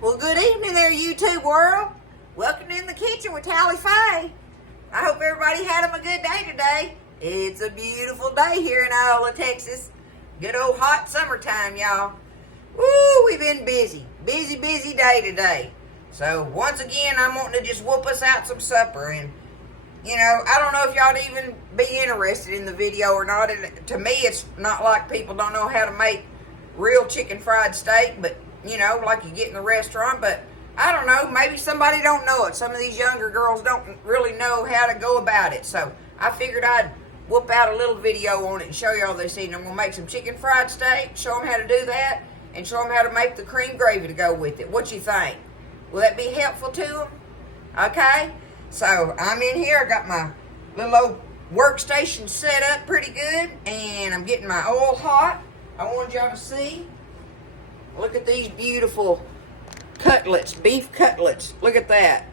Well, good evening there, YouTube world. Welcome in the kitchen with Tally Faye. I hope everybody had them a good day today. It's a beautiful day here in Iola, Texas. Good old hot summertime, y'all. Woo, we've been busy. Busy day today. So, once again, I'm wanting to just whoop us out some supper. And, you know, I don't know if y'all would even be interested in the video or not. And to me, it's not like people don't know how to make real chicken fried steak, but you know, like you get in the restaurant. But I don't know, maybe somebody don't know it. Some of these younger girls don't really know how to go about it. So I figured I'd whoop out a little video on it and show y'all this evening. I'm going to make some chicken fried steak, show them how to do that, and show them how to make the cream gravy to go with it. What you think? Will that be helpful to them? Okay, so I'm in here. I got my little old workstation set up pretty good, and I'm getting my oil hot. I wanted y'all to see. Look at these beautiful cutlets, beef cutlets. Look at that.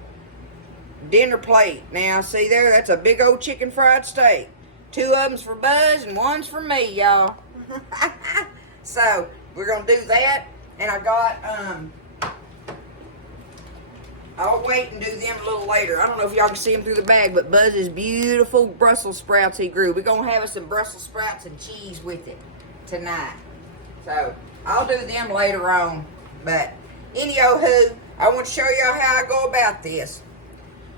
Dinner plate. Now, see there? That's a big old chicken fried steak. 2 of them's for Buzz and 1's for me, y'all. So, we're going to do that. And I got, I'll wait and do them a little later. I don't know if y'all can see them through the bag, but Buzz's beautiful Brussels sprouts he grew. We're going to have us some Brussels sprouts and cheese with it tonight. So, I'll do them later on. But, anywho, I want to show y'all how I go about this.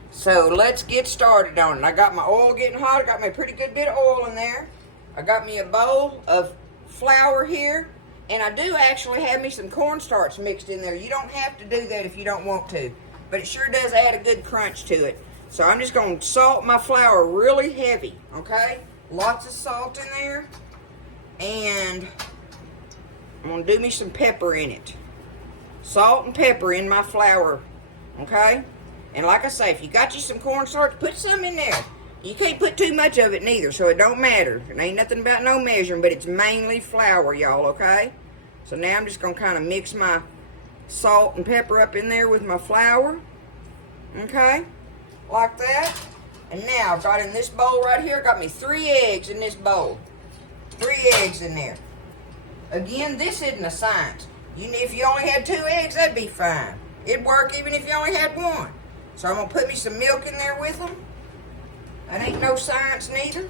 So, let's get started on it. I got my oil getting hot. I got my pretty good bit of oil in there. I got me a bowl of flour here. And I do actually have me some cornstarch mixed in there. You don't have to do that if you don't want to. But it sure does add a good crunch to it. So, I'm just going to salt my flour really heavy. Okay? Lots of salt in there. And I'm going to do me some pepper in it. Salt and pepper in my flour. Okay? And like I say, if you got you some cornstarch, put some in there. You can't put too much of it neither, so it don't matter. It ain't nothing about no measuring, but it's mainly flour, y'all, okay? So now I'm just going to kind of mix my salt and pepper up in there with my flour. Okay? Like that. And now I've got in this bowl right here, got me 3 eggs in this bowl. 3 eggs in there. Again, this isn't a science. If you only had 2 eggs, that'd be fine. It'd work even if you only had 1. So I'm going to put me some milk in there with them. That ain't no science neither.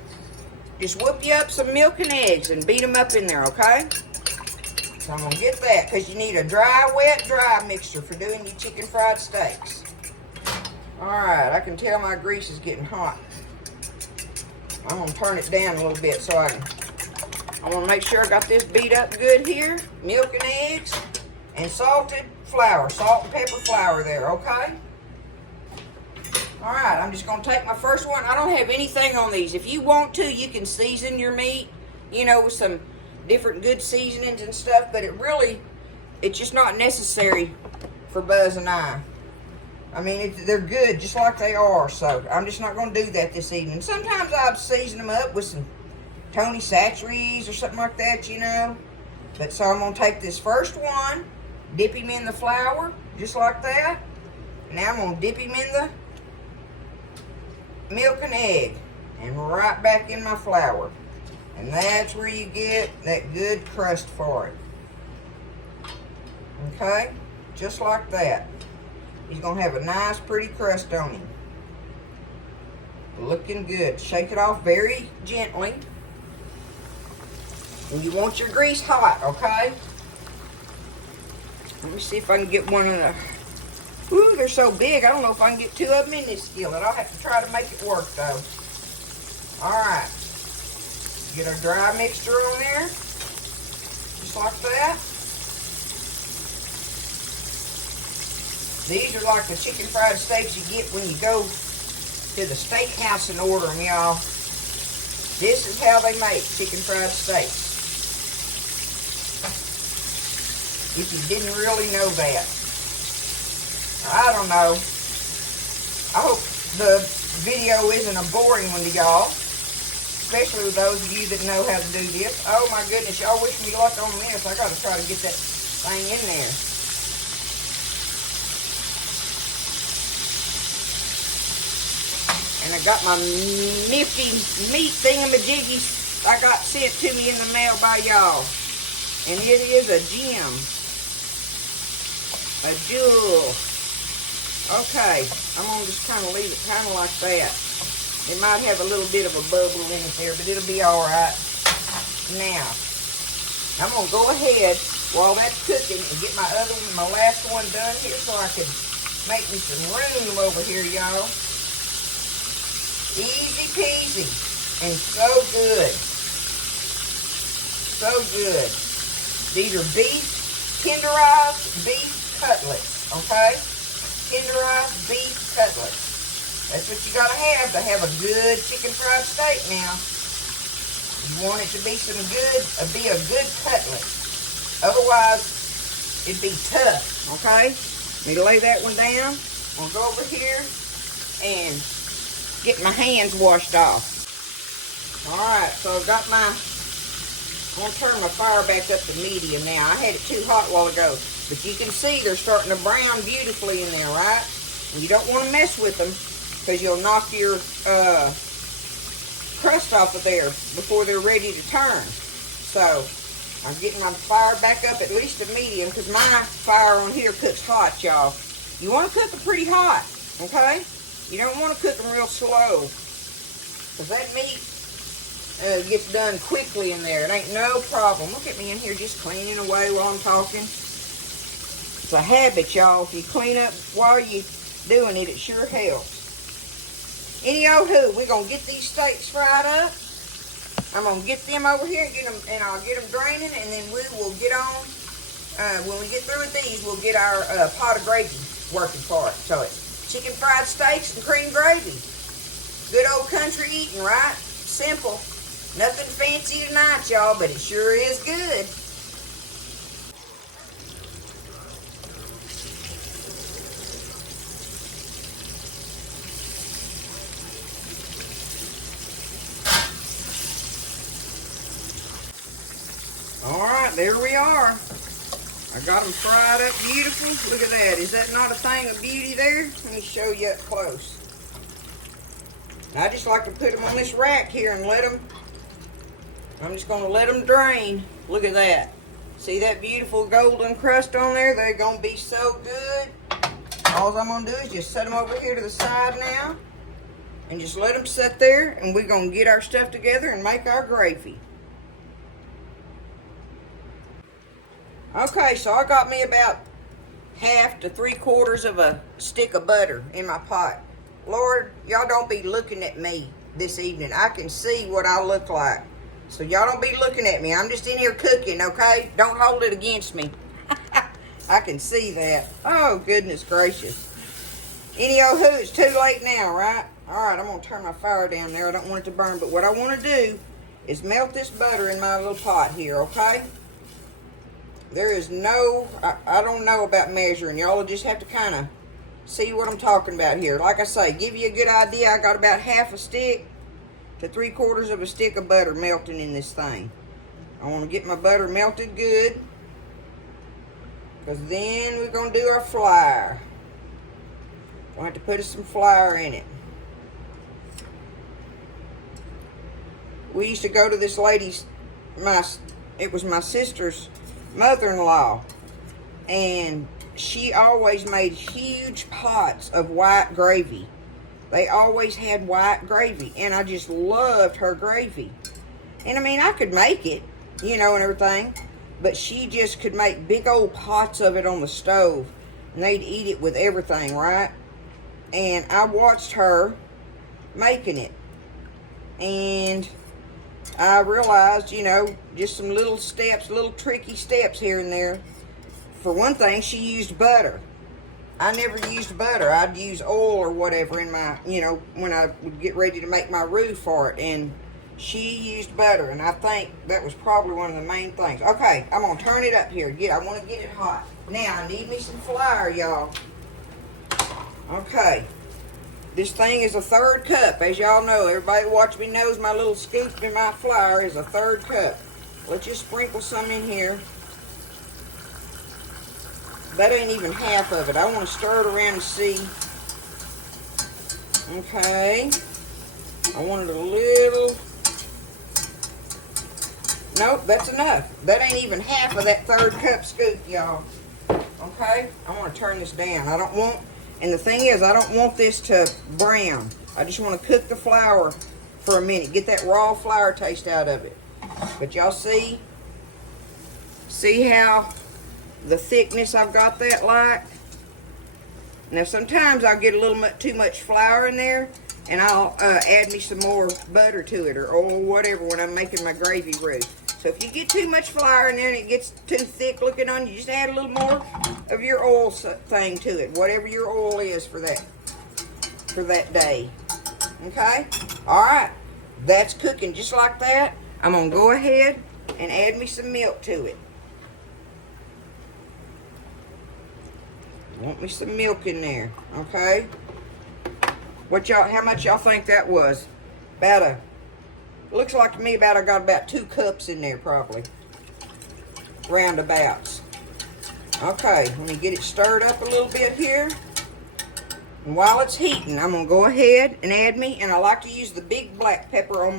Just whoop you up some milk and eggs and beat them up in there, okay? So I'm going to get that because you need a dry, wet, dry mixture for doing your chicken fried steaks. Alright, I can tell my grease is getting hot. I'm going to turn it down a little bit so I want to make sure I got this beat up good here. Milk and eggs and salted flour. Salt and pepper flour there, okay? Alright, I'm just going to take my first one. I don't have anything on these. If you want to, you can season your meat, you know, with some different good seasonings and stuff. But it's just not necessary for Buzz and I. I mean, they're good just like they are. So, I'm just not going to do that this evening. Sometimes I'll season them up with some Tony Chachere's or something like that, you know. But so I'm going to take this first one, dip him in the flour, just like that. Now I'm going to dip him in the milk and egg, and right back in my flour. And that's where you get that good crust for it. Okay? Just like that. He's going to have a nice, pretty crust on him. Looking good. Shake it off very gently. And you want your grease hot, okay? Let me see if I can get one of the... Ooh, they're so big. I don't know if I can get 2 of them in this skillet. I'll have to try to make it work, though. Alright. Get our dry mixture on there. Just like that. These are like the chicken fried steaks you get when you go to the steakhouse and order them, y'all. This is how they make chicken fried steaks. If you didn't really know that. I don't know. I hope the video isn't a boring one to y'all. Especially with those of you that know how to do this. Oh my goodness, y'all wish me luck on this. I gotta try to get that thing in there. And I got my nifty meat thingamajiggies I got sent to me in the mail by y'all. And it is a gem. a jewel. Okay, I'm gonna just kind of leave it kind of like that. It might have a little bit of a bubble in it there, but it'll be all right. Now, I'm gonna go ahead while that's cooking and get my last one done here so I can make me some room over here, y'all. Easy peasy and so good. So good. These are tenderized beef cutlets, okay? Tenderized beef cutlets. That's what you gotta have a good chicken fried steak now. You want it to be be a good cutlet. Otherwise, it'd be tough, okay? Let me lay that one down. I'm gonna go over here and get my hands washed off. All right, so I've got I'm gonna turn my fire back up to medium now. I had it too hot a while ago, but you can see they're starting to brown beautifully in there, right? And you don't want to mess with them because you'll knock your crust off of there before they're ready to turn. So I'm getting my fire back up at least to medium because my fire on here cooks hot, y'all. You want to cook them pretty hot, okay? You don't want to cook them real slow because that meat gets done quickly in there. It ain't no problem. Look at me in here just cleaning away while I'm talking. It's a habit, y'all. If you clean up while you're doing it, it sure helps. Anyhow, we're going to get these steaks fried up. I'm going to get them over here and I'll get them draining, and then we will get on. When we get through with these, we'll get our pot of gravy working for it. So it's chicken fried steaks and cream gravy. Good old country eating, right? Simple. Nothing fancy tonight, y'all, but it sure is good. All right, there we are. I got them fried up beautiful. Look at that. Is that not a thing of beauty there? Let me show you up close. I just like to put them on this rack here and I'm just going to let them drain. Look at that. See that beautiful golden crust on there? They're going to be so good. All I'm going to do is just set them over here to the side now. And just let them sit there. And we're going to get our stuff together and make our gravy. Okay, so I got me about 1/2 to 3/4 of a stick of butter in my pot. Lord, y'all don't be looking at me this evening. I can see what I look like. So y'all don't be looking at me. I'm just in here cooking, okay? Don't hold it against me. I can see that. Oh, goodness gracious. Anyhow, it's too late now, right? All right, I'm going to turn my fire down there. I don't want it to burn. But what I want to do is melt this butter in my little pot here, okay? There is I don't know about measuring. Y'all will just have to kind of see what I'm talking about here. Like I say, give you a good idea. I got about 1/2 stick to 3/4 of a stick of butter melting in this thing. I want to get my butter melted good, because then we're going to do our flour. We'll have to put some flour in it. We used to go to this lady's, it was my sister's mother-in-law, and she always made huge pots of white gravy. They always had white gravy, and I just loved her gravy. And I mean, I could make it, you know, and everything, but she just could make big old pots of it on the stove, and they'd eat it with everything, right? And I watched her making it, and I realized, you know, just some little steps, little tricky steps here and there. For one thing, she used butter. I never used butter. I'd use oil or whatever in my, you know, when I would get ready to make my roux for it. And she used butter, and I think that was probably one of the main things. Okay, I'm going to turn it up here. I want to get it hot. Now, I need me some flour, y'all. Okay. This thing is a 1/3 cup. As y'all know, everybody that watch me knows my little scoop in my flour is a 1/3 cup. Let's just sprinkle some in here. That ain't even half of it. I want to stir it around and see. Okay. I want it a little. Nope, that's enough. That ain't even half of that 1/3 cup scoop, y'all. Okay, I want to turn this down. I don't want, and the thing is, I don't want this to brown. I just want to cook the flour for a minute, get that raw flour taste out of it. But y'all see how the thickness I've got that like? Now sometimes I'll get a little too much flour in there, and I'll add me some more butter to it, or whatever when I'm making my gravy roux. So if you get too much flour in there and it gets too thick looking on you, just add a little more of your oil thing to it, whatever your oil is for that day. Okay? All right. That's cooking just like that. I'm going to go ahead and add me some milk to it. Want me some milk in there, okay? How much y'all think that was? Looks like to me I got about 2 cups in there probably. Roundabouts. Okay, let me get it stirred up a little bit here. And while it's heating, I'm gonna go ahead and add me, and I like to use the big black pepper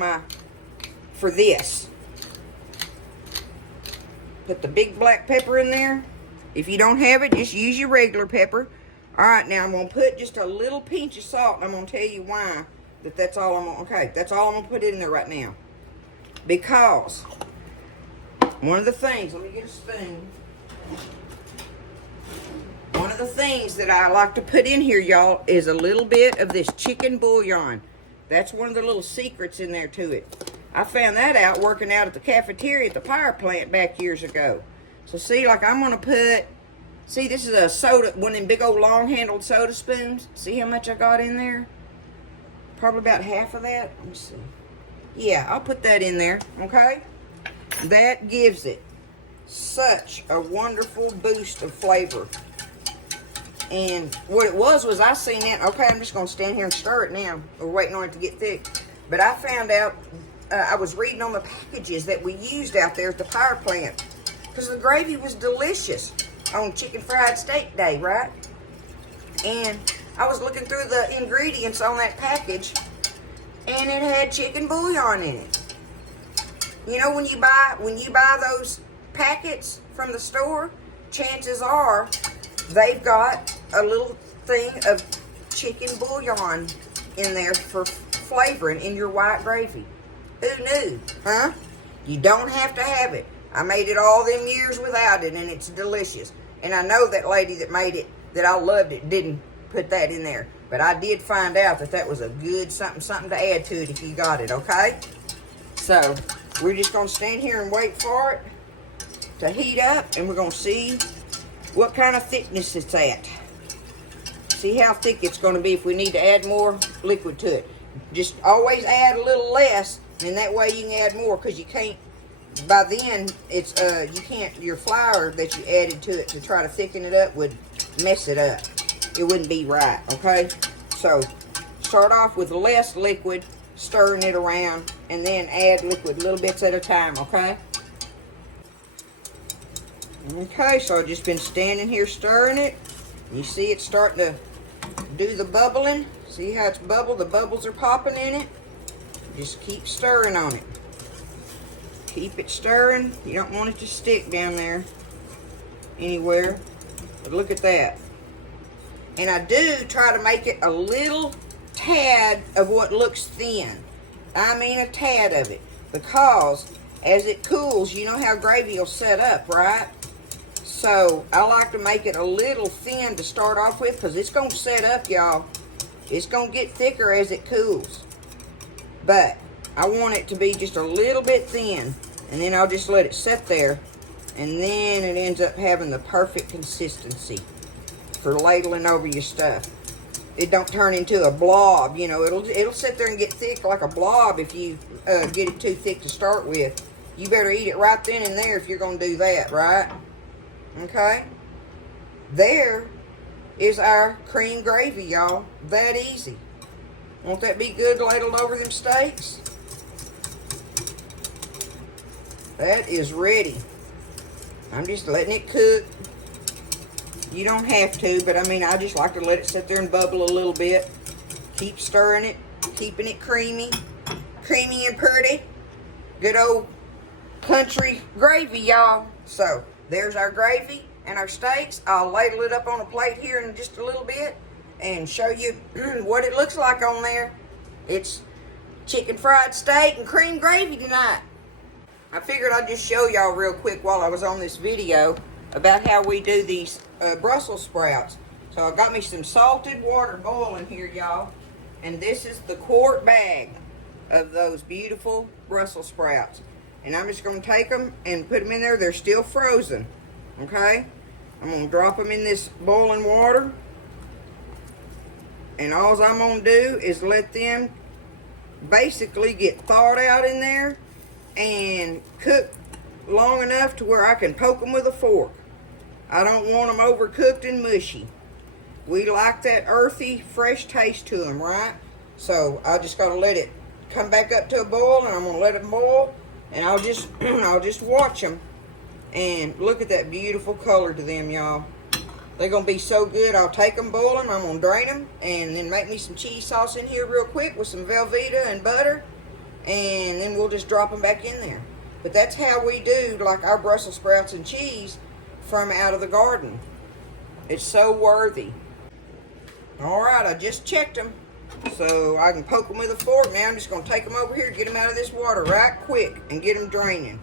for this. Put the big black pepper in there. If you don't have it, just use your regular pepper. All right, now I'm going to put just a little pinch of salt, and I'm going to tell you why that's all I'm going to, okay, that's all I'm going to put in there right now. Because one of the things, let me get a spoon. One of the things that I like to put in here, y'all, is a little bit of this chicken bouillon. That's one of the little secrets in there to it. I found that out working out at the cafeteria at the power plant back years ago. So see, like I'm going to put, see this is a soda, one of them big old long-handled soda spoons. See how much I got in there? Probably about half of that. Let me see. Yeah, I'll put that in there, okay? That gives it such a wonderful boost of flavor. And what it was I seen that, okay, I'm just going to stand here and stir it now. We're waiting on it to get thick. But I found out, I was reading on the packages that we used out there at the power plant. Because the gravy was delicious on Chicken Fried Steak Day, right? And I was looking through the ingredients on that package, and it had chicken bouillon in it. You know, when you buy those packets from the store, chances are they've got a little thing of chicken bouillon in there for flavoring in your white gravy. Who knew, huh? You don't have to have it. I made it all them years without it, and it's delicious. And I know that lady that made it, that I loved it, didn't put that in there. But I did find out that was a good something to add to it if you got it, okay? So, we're just going to stand here and wait for it to heat up, and we're going to see what kind of thickness it's at. See how thick it's going to be if we need to add more liquid to it. Just always add a little less, and that way you can add more, because you can't, by then, it's you can't, your flour that you added to it to try to thicken it up would mess it up. It wouldn't be right, okay? So, start off with less liquid, stirring it around, and then add liquid little bits at a time, okay? Okay, so I've just been standing here stirring it. You see it starting to do the bubbling. See how it's bubbled? The bubbles are popping in it. Just keep stirring on it. Keep it stirring. You don't want it to stick down there anywhere. But look at that. And I do try to make it a little tad of what looks thin. I mean a tad of it. Because as it cools, you know how gravy will set up, right? So I like to make it a little thin to start off with, because it's going to set up, y'all. It's going to get thicker as it cools. But I want it to be just a little bit thin, and then I'll just let it sit there, and then it ends up having the perfect consistency for ladling over your stuff. It don't turn into a blob, you know. It'll sit there and get thick like a blob if you get it too thick to start with. You better eat it right then and there if you're going to do that, right? Okay? There is our cream gravy, y'all. That easy. Won't that be good ladled over them steaks? That is ready. I'm just letting it cook. You don't have to, but I mean, I just like to let it sit there and bubble a little bit. Keep stirring it, keeping it creamy. Creamy and pretty. Good old country gravy, y'all. So, there's our gravy. and our steaks. I'll ladle it up on a plate here in just a little bit and show you what it looks like on there. It's chicken fried steak and cream gravy tonight. I figured I'd just show y'all real quick while I was on this video about how we do these Brussels sprouts. So I got me some salted water boiling here, y'all. And this is the quart bag of those beautiful Brussels sprouts. And I'm just going to take them and put them in there. They're still frozen. Okay? I'm going to drop them in this boiling water. And all I'm going to do is let them basically get thawed out in there and cook long enough to where I can poke them with a fork. I don't want them overcooked and mushy. We like that earthy, fresh taste to them, right? So I just got to let it come back up to a boil, and I'm going to let it boil, and I'll just watch them. And look at that beautiful color to them, y'all. They're going to be so good. I'll take them boiling, I'm going to drain them, and then make me some cheese sauce in here real quick with some Velveeta and butter, and then we'll just drop them back in there. But that's how we do like our Brussels sprouts and cheese from out of the garden. It's so worthy. All right, I just checked them, so I can poke them with a fork. Now I'm just going to take them over here, get them out of this water right quick, and get them draining.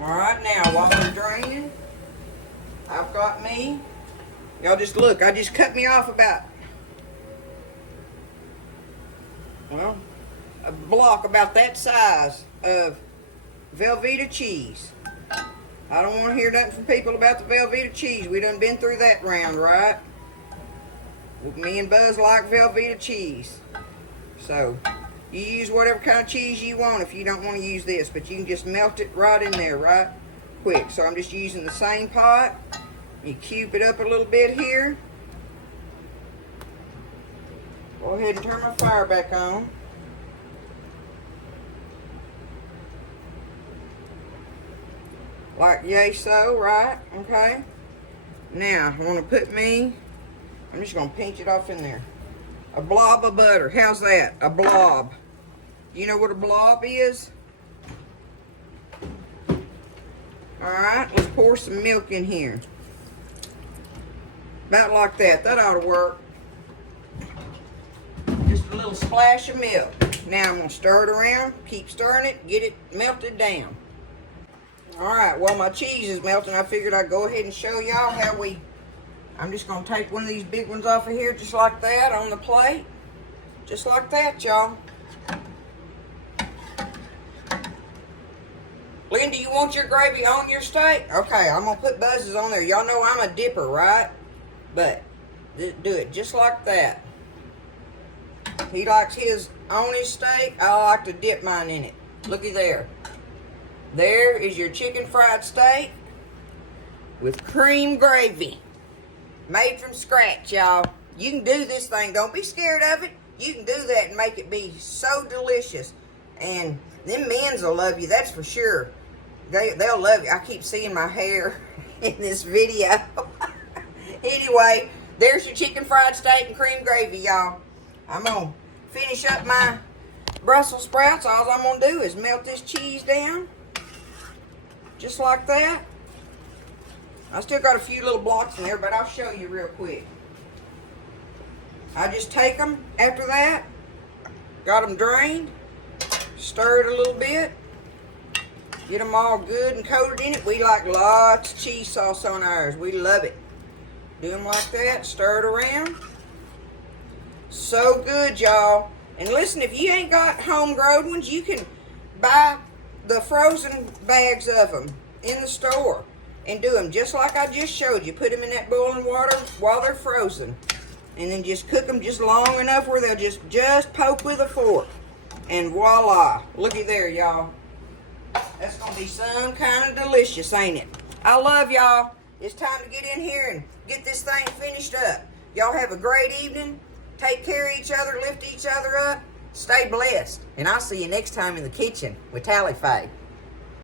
All right, now while they're draining, I've got me, y'all just look, I just cut me off about, well, a block about that size of Velveeta cheese. I don't want to hear nothing from people about the Velveeta cheese. We done been through that round, right? Me and Buzz like Velveeta cheese. So, you use whatever kind of cheese you want if you don't want to use this, but you can just melt it right in there, right quick. So I'm just using the same pot. You cube it up a little bit here. Go ahead and turn my fire back on. Like yay so, right? Okay. Now, I want to put me, I'm just going to pinch it off in there. A blob of butter. How's that? A blob. You know what a blob is? Alright, let's pour some milk in here. About like that. That ought to work. Just a little splash of milk. Now I'm going to stir it around. Keep stirring it. Get it melted down. Alright, well my cheese is melting. I figured I'd go ahead and show y'all how I'm just going to take one of these big ones off of here just like that on the plate. Just like that, y'all. Linda, you want your gravy on your steak? Okay, I'm going to put Buzz's on there. Y'all know I'm a dipper, right? But do it just like that. He likes his on his steak. I like to dip mine in it. Looky there. There is your chicken fried steak with cream gravy. Made from scratch, y'all. You can do this thing. Don't be scared of it. You can do that and make it be so delicious. And them men's will love you, that's for sure. They'll love you. I keep seeing my hair in this video. Anyway, there's your chicken fried steak and cream gravy, y'all. I'm going to finish up my Brussels sprouts. All I'm going to do is melt this cheese down. Just like that. I still got a few little blocks in there, but I'll show you real quick. I just take them after that. Got them drained. Stir it a little bit. Get them all good and coated in it. We like lots of cheese sauce on ours. We love it. Do them like that. Stir it around. So good, y'all. And listen, if you ain't got home-grown ones, you can buy the frozen bags of them in the store and do them just like I just showed you. Put them in that boiling water while they're frozen. And then just cook them just long enough where they'll just poke with a fork. And voila. Looky there, y'all. That's going to be some kind of delicious, ain't it? I love y'all. It's time to get in here and get this thing finished up. Y'all have a great evening. Take care of each other. Lift each other up. Stay blessed. And I'll see you next time in the kitchen with Tally Faye.